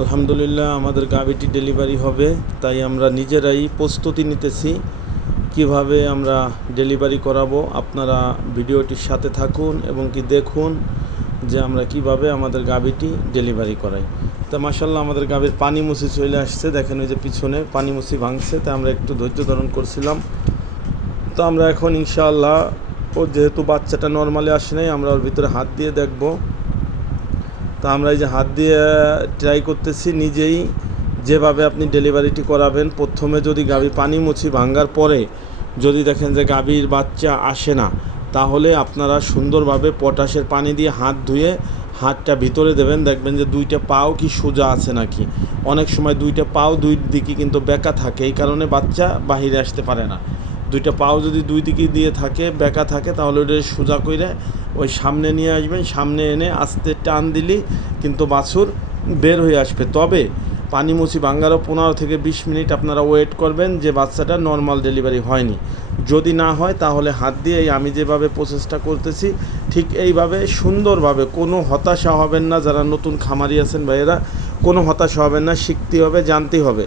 আলহামদুলিল্লাহ আমাদের গাভীটি ডেলিভারি হবে, তাই আমরা নিজেরাই প্রস্তুতি নিতেছি কিভাবে আমরা ডেলিভারি করাবো। আপনারা ভিডিওটির সাথে থাকুন এবং কি দেখুন যে আমরা কিভাবে আমাদের গাভীটি ডেলিভারি করাই। তা মাশাআল্লাহ আমাদের গাভীর পানি মুছি চলে আসছে, দেখেন ওই যে পিছনে পানি মুছি ভাঙছে, তা আমরা একটু ধৈর্য ধারণ করছিলাম। তো আমরা এখন ইনশাআল্লাহ ও যেহেতু বাচ্চাটা নর্মালি আসে নাই, আমরা ওর ভিতরে হাত দিয়ে দেখব। তো আমরা এই যে হাত দিয়ে ট্রাই করতেছি নিজেই, যেভাবে আপনি ডেলিভারিটি করাবেন। প্রথমে যদি গাভীর পানি মুছি ভাঙার পরে যদি দেখেন যে গাভীর বাচ্চা আসে না, তাহলে আপনারা সুন্দরভাবে পটাশের পানি দিয়ে হাত ধুয়ে হাতটা ভিতরে দেবেন, দেখবেন যে দুইটা পাও কি সোজা আছে নাকি। অনেক সময় দুইটা পাও দুই দিকে কিন্তু বেঁকা থাকে, এই কারণে বাচ্চা বাহিরে আসতে পারে না। দুইটা পাও যদি দুই দিকে দিয়ে থাকে, বেঁকা থাকে, তাহলে ওটা সোজা করে ওই সামনে নিয়ে আসবেন। সামনে এনে আস্তে টান দিলেই কিন্তু বাছুর বের হয়ে আসবে। তবে পানি মুছি ভাঙ্গারও 15 থেকে 20 মিনিট আপনারা ওয়েট করবেন যে বাচ্চাটা নর্মাল ডেলিভারি হয়নি। যদি না হয় তাহলে হাত দিয়ে আমি যেভাবে প্রসেসটা করতেছি ঠিক এইভাবে সুন্দরভাবে, কোনো হতাশা হবেন না। যারা নতুন খামারি আছেন ভাইয়েরা, কোনো হতাশা হবেন না, শিখতে হবে, জানতে হবে।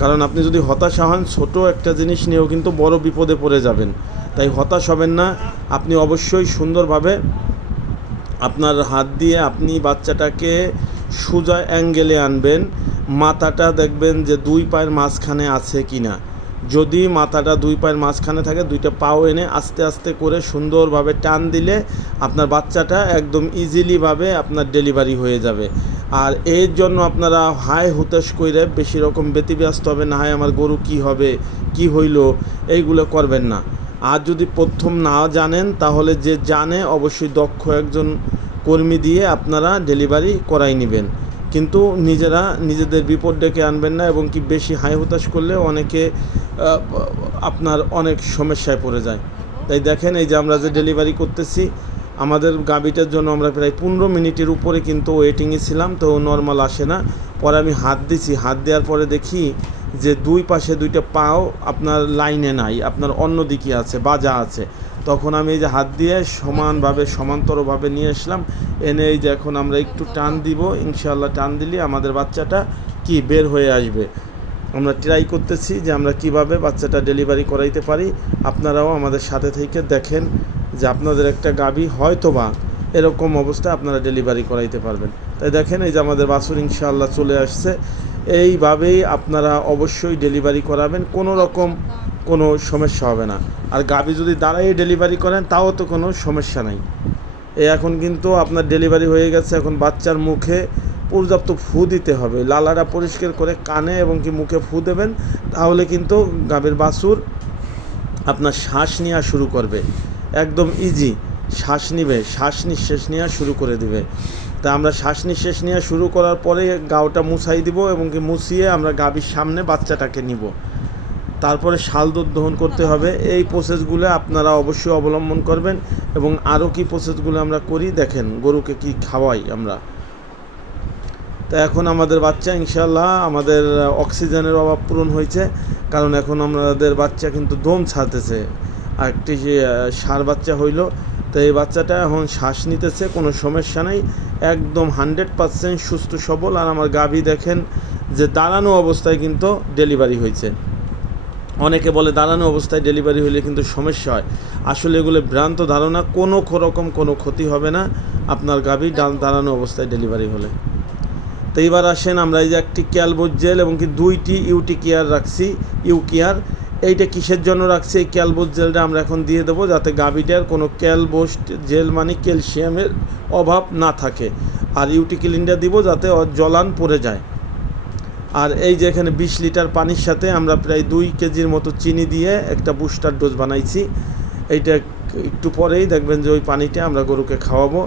কারণ আপনি যদি হতাশা হন, ছোট একটা জিনিস নিয়েও কিন্তু বড় বিপদে পড়ে যাবেন। তাই হতাশ হবেন না, আপনি অবশ্যই সুন্দরভাবে আপনার হাত দিয়ে আপনি বাচ্চাটাকে সোজা অ্যাঙ্গেলে আনবেন। মাথাটা দেখবেন যে দুই পায়ের মাঝখানে আছে কি না। যদি মাথাটা দুই পায়ের মাঝখানে থাকে, দুইটা পাও এনে আস্তে আস্তে করে সুন্দরভাবে টান দিলে আপনার বাচ্চাটা একদম ইজিলিভাবে আপনার ডেলিভারি হয়ে যাবে। আর এর জন্য আপনারা হাই হুতাশ কইরে বেশি রকম ব্যতিব্যস্ত হবে না, হয় আমার গরু কি হবে, কি হইল, এইগুলো করবেন না। আর যদি প্রথম না জানেন, তাহলে যে জানে অবশ্যই দক্ষ একজন কর্মী দিয়ে আপনারা ডেলিভারি করাই নেবেন। কিন্তু নিজেরা নিজেদের বিপদ ডেকে আনবেন না, এবং কি বেশি হাই হুতাশ করলে অনেকে আপনার অনেক সমস্যায় পড়ে যায়। তাই দেখেন এই যে আমরা যে ডেলিভারি করতেছি, আমাদের গাভীটার জন্য আমরা প্রায় 15 মিনিটের উপরে কিন্তু ওয়েটিংয়ে ছিলাম, তো নর্মাল আসে না। পরে আমি হাত দিছি, হাত দেওয়ার পরে দেখি যে দুই পাশে দুইটা পাও আপনার লাইনে নাই, আপনার অন্য দিকে আছে, বাজা আছে। তখন আমি এই যে হাত দিয়ে সমানভাবে সমান্তরভাবে নিয়ে আসলাম, এনে এই যে এখন আমরা একটু টান দিব, ইনশাআল্লাহ টান দিলে আমাদের বাচ্চাটা কি বের হয়ে আসবে। আমরা ট্রাই করতেছি যে আমরা কিভাবে বাচ্চাটা ডেলিভারি করাইতে পারি। আপনারাও আমাদের সাথে থেকে দেখেন যে আপনাদের একটা গাভী হয়তোবা এরকম অবস্থায় আপনারা ডেলিভারি করাইতে পারবেন। তাই দেখেন এই যে আমাদের বাছুর ইনশাআল্লাহ চলে আসছে। এইভাবেই আপনারা অবশ্যই ডেলিভারি করাবেন, কোনো রকম কোনো সমস্যা হবে না। আর গাভী যদি দাঁড়াই ডেলিভারি করেন তাও তো কোনো সমস্যা নাই। এখন কিন্তু আপনার ডেলিভারি হয়ে গেছে, এখন বাচ্চার মুখে পর্যাপ্ত ফু দিতে হবে। লালাটা পরিষ্কার করে কানে এবং কি মুখে ফু দেবেন, তাহলে কিন্তু গাভীর বাছুর আপনার শ্বাস নেওয়া শুরু করবে, একদম ইজি শ্বাস নিবে, শ্বাস নিঃশ্বাস নেওয়া শুরু করে দিবে। তা আমরা শ্বাস নিঃশ্বাস নেওয়া শুরু করার পরে গাওটা মুছাই দিব, এবং কি মুছিয়ে আমরা গাভীর সামনে বাচ্চাটাকে নিব। তারপরে শাল দুধ দহন করতে হবে। এই প্রসেসগুলো আপনারা অবশ্যই অবলম্বন করবেন। এবং আরও কি প্রসেসগুলো আমরা করি দেখেন, গরুকে কি খাওয়াই আমরা। তো এখন আমাদের বাচ্চা ইনশাআল্লাহ, আমাদের অক্সিজেনের অভাব পূরণ হয়েছে, কারণ এখন আমাদের বাচ্চা কিন্তু দম ছাড়তেছে। আর একটি ষাঁড় বাচ্চা হইল, তো এই বাচ্চাটা এখন শ্বাস নিতেছে, কোনো সমস্যা নেই, একদম 100% সুস্থ সবল। আর আমার গাভী দেখেন যে দাঁড়ানো অবস্থায় কিন্তু ডেলিভারি হয়েছে। অনেকে বলে দাঁড়ানো অবস্থায় ডেলিভারি হলে কিন্তু সমস্যা হয়, আসলে এগুলো ভ্রান্ত ধারণা। কোনো রকম কোনো ক্ষতি হবে না আপনার গাভী দাঁড়ানো অবস্থায় ডেলিভারি হলে। তো এইবার আসেন, আমরা এই যে একটি ক্যালবোস জেল এবং কি 2টি ইউটি কেয়ার রাখছি, ইউকেয়ার। এইটা কিসের জন্য রাখছি, এই ক্যালবোস জেলটা আমরা এখন দিয়ে দেবো, যাতে গাভীটার কোনো ক্যালবোস জেল মানে ক্যালসিয়ামের অভাব না থাকে। আর ইউটি ক্লিনটা দিব যাতে জলান পড়ে যায়। আর এই যে এখানে 20 লিটার পানির সাথে আমরা প্রায় 2 কেজির মতো চিনি দিয়ে একটা বুস্টার ডোজ বানাইছি। এইটা একটু পরেই দেখবেন যে ওই পানিটা আমরা গরুকে খাওয়াবো।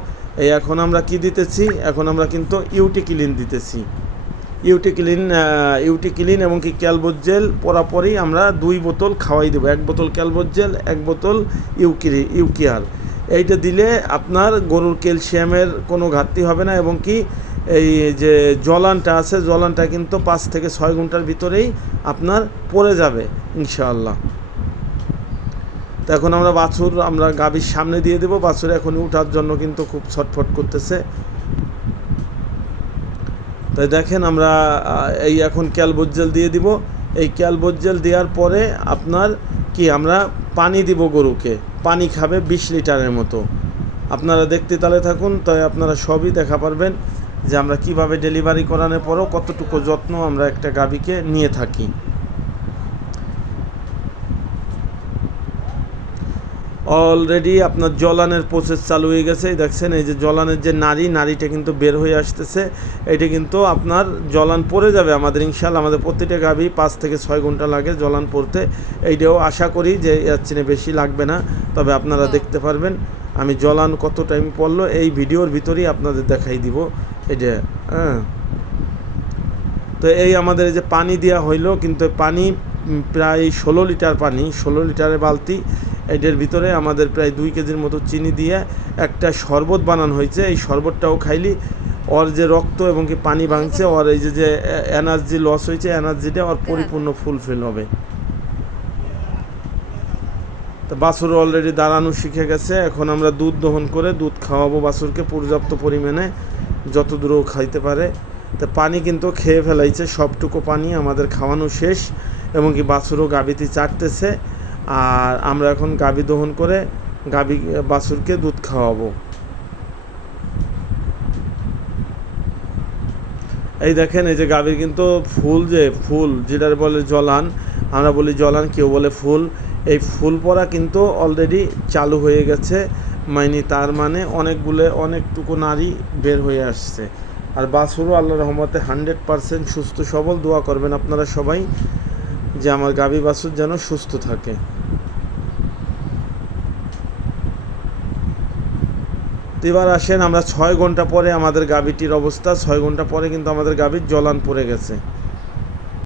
এই এখন আমরা কি দিতেছি, এখন আমরা কিন্তু ইউটি ক্লিন দিতেছি। ইউটি ক্লিন এবং কি ক্যালবোস জেল পরাপরই আমরা 2 বোতল খাওয়াই দেবো। 1 বোতল ক্যালবোস জেল, 1 বোতল ইউকেয়ার। এইটা দিলে আপনার গরুর ক্যালসিয়ামের কোনো ঘাটতি হবে না, এবং কি এই যে জলানটা আছে, জলানটা কিন্তু 5 থেকে 6 ঘন্টার ভিতরেই আপনার পড়ে যাবে ইনশাআল্লাহ। তো এখন আমরা বাছুর আমরা গাভীর সামনে দিয়ে দেবো। বাছুর এখন উঠার জন্য কিন্তু খুব ছটফট করতেছে। তাই দেখেন আমরা এই এখন ক্যালবোজেল দিয়ে দিব। এই ক্যালবোজেল দেওয়ার পরে আপনার কি আমরা পানি দিব, গরুকে পানি খাবে 20 লিটারের মতো। আপনারা দেখতে তালে থাকুন, তাই আপনারা সবই দেখা পারবেন যে আমরা কিভাবে ডেলিভারি করানোর পরও কতটুকু যত্ন আমরা একটা গাভীকে নিয়ে থাকি। অলরেডি আপনার জলানের প্রসেস চালু হয়ে গেছে। দেখছেন এই যে জলানের যে নাড়িটা কিন্তু বের হয়ে আসতেছে। এটা কিন্তু আপনার জলান পড়ে যাবে আমাদের ইনশাআল্লাহ। আমাদের প্রতিটা গাভী 5 থেকে 6 ঘন্টা লাগে জলান পড়তে। এইটাও আশা করি যে এর চেয়ে বেশি লাগবে না, তবে আপনারা দেখতে পারবেন আমি জলান কত টাইম পড়লো এই ভিডিওর ভিতরেই আপনাদের দেখাই দিব এটা। হ্যাঁ, তো এই আমাদের এই যে পানি দেওয়া হইলো, কিন্তু পানি প্রায় 16 লিটার পানি, 16 লিটারের বালতি। এটার ভিতরে আমাদের প্রায় 2 কেজির মতো চিনি দিয়ে একটা শরবত বানানো হয়েছে। এই শরবতটাও খাইলি ওর যে রক্ত এবং কি পানি ভাঙছে, ওর এই যে এনার্জি লস হয়েছে, এনার্জিটা ওর পরিপূর্ণ ফুলফিল হবে। তো বাছুর অলরেডি দাঁড়ানো শিখে গেছে। এখন আমরা দুধ দহন করে দুধ খাওয়াবো বাছুরকে পর্যাপ্ত পরিমাণে, যত দূরও খাইতে পারে। তো পানি কিন্তু খেয়ে ফেলাইছে, সবটুকু পানি আমাদের খাওয়ানো শেষ এবং কি বাছুরও গাভীতে চাটতেছে। আর আমরা এখন গাভী দহন করে বাছুরকে দুধ খাওয়াবো। এই দেখেন এই যে গাভীর কিন্তু ফুল যেটা বলে জলান, আমরা বলি জলান, কেউ বলে ফুল। এই ফুল পড়া কিন্তু অলরেডি চালু হয়ে গেছে, তার মানে অনেকটুকু নারী বের হয়ে আসছে। আর বাছুরও আল্লাহর রহমতে 100% সুস্থ সবল। দোয়া করবেন আপনারা সবাই যে আমার গাভী বাছুর যেন সুস্থ থাকে। এবার আসেন আমরা 6 ঘন্টা পরে আমাদের গাভীটির অবস্থা। 6 ঘন্টা পরে কিন্তু আমাদের গাভীর জলান পড়ে গেছে।